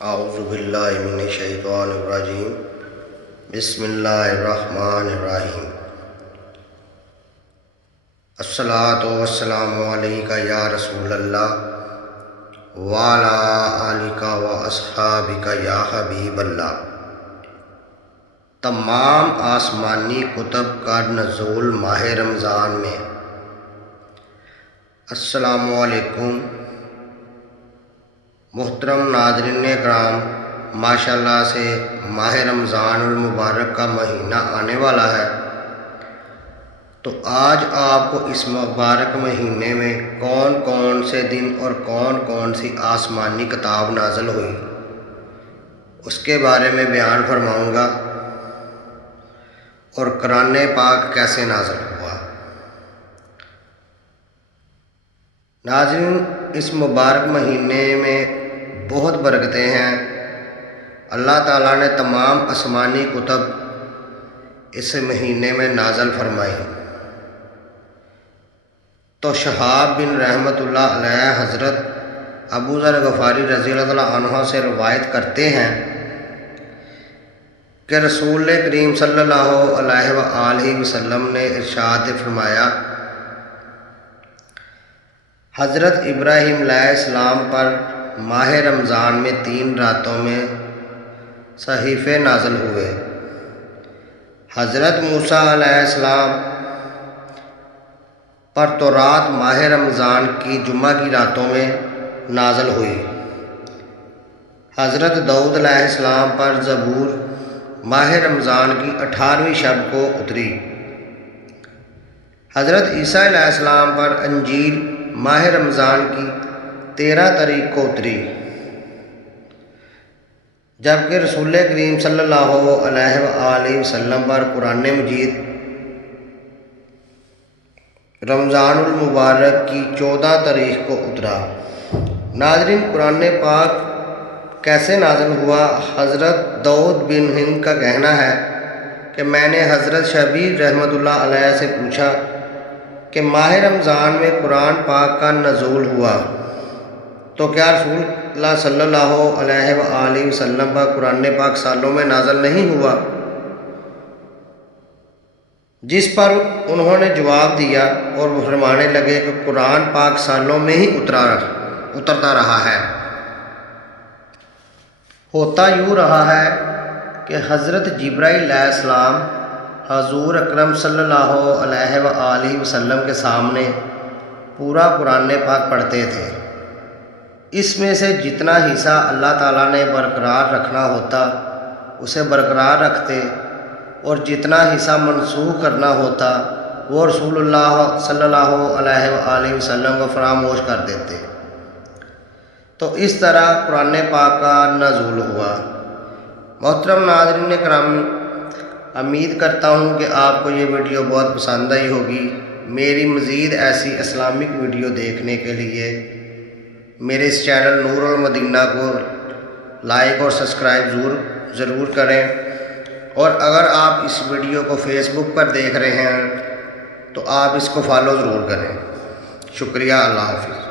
اعوذ باللہ من الشیطان الرجیم بسم اللہ الرحمن الرحیم الصلاۃ والسلام علیکہ یا رسول اللہ وعلی آلکہ و اصحابکہ یا حبیب اللہ۔ تمام آسمانی کتب کا نزول ماہ رمضان میں۔ السلام علیکم محترم ناظرین کرام، ماشاءاللہ سے ماہ رمضان المبارک کا مہینہ آنے والا ہے، تو آج آپ کو اس مبارک مہینے میں کون کون سے دن اور کون کون سی آسمانی کتاب نازل ہوئی اس کے بارے میں بیان فرماؤں گا، اور قرآن پاک کیسے نازل ہوا۔ ناظرین، اس مبارک مہینے میں بہت برکتیں ہیں۔ اللہ تعالیٰ نے تمام آسمانی کتب اس مہینے میں نازل فرمائی۔ تو شہاب بن رحمۃ اللہ علیہ حضرت ابو ذر غفاری رضی اللہ عنہ سے روایت کرتے ہیں کہ رسول کریم صلی اللہ علیہ وآلہ وسلم نے ارشاد فرمایا، حضرت ابراہیم علیہ السلام پر ماہ رمضان میں 3 راتوں میں صحیفے نازل ہوئے۔ حضرت موسیٰ علیہ السلام پر تورات ماہ رمضان کی جمعہ کی راتوں میں نازل ہوئی۔ حضرت داؤد علیہ السلام پر زبور ماہ رمضان کی 18ویں شب کو اتری۔ حضرت عیسیٰ علیہ السلام پر انجیل ماہ رمضان کی 13 تاریخ کو اتری، جبکہ رسول کریم صلی اللہ علیہ وآلہ وسلم پر قرآن مجید رمضان المبارک کی 14 تاریخ کو اترا۔ ناظرین، قرآن پاک کیسے نازل ہوا؟ حضرت داؤد بن ہند کا کہنا ہے کہ میں نے حضرت شبیر رحمۃ اللہ علیہ سے پوچھا کہ ماہ رمضان میں قرآن پاک کا نزول ہوا تو کیا رسول اللہ صلی اللہ علیہ وآلہ وسلم پر قرآن پاک سالوں میں نازل نہیں ہوا؟ جس پر انہوں نے جواب دیا اور وہ فرمانے لگے کہ قرآن پاک سالوں میں ہی اترتا رہا ہے۔ ہوتا یوں رہا ہے کہ حضرت جبرائیل علیہ السلام حضور اکرم صلی اللہ علیہ وآلہ وسلم کے سامنے پورا قرآن پاک پڑھتے تھے۔ اس میں سے جتنا حصہ اللہ تعالیٰ نے برقرار رکھنا ہوتا اسے برقرار رکھتے، اور جتنا حصہ منسوخ کرنا ہوتا وہ رسول اللہ صلی اللہ علیہ وآلہ وسلم کو فراموش کر دیتے۔ تو اس طرح قرآن پاک کا نزول ہوا۔ محترم ناظرین کرام، امید کرتا ہوں کہ آپ کو یہ ویڈیو بہت پسند آئی ہوگی۔ میری مزید ایسی اسلامک ویڈیو دیکھنے کے لیے میرے اس چینل نور المدینہ کو لائک اور سبسکرائب ضرور کریں، اور اگر آپ اس ویڈیو کو فیس بک پر دیکھ رہے ہیں تو آپ اس کو فالو ضرور کریں۔ شکریہ، اللہ حافظ۔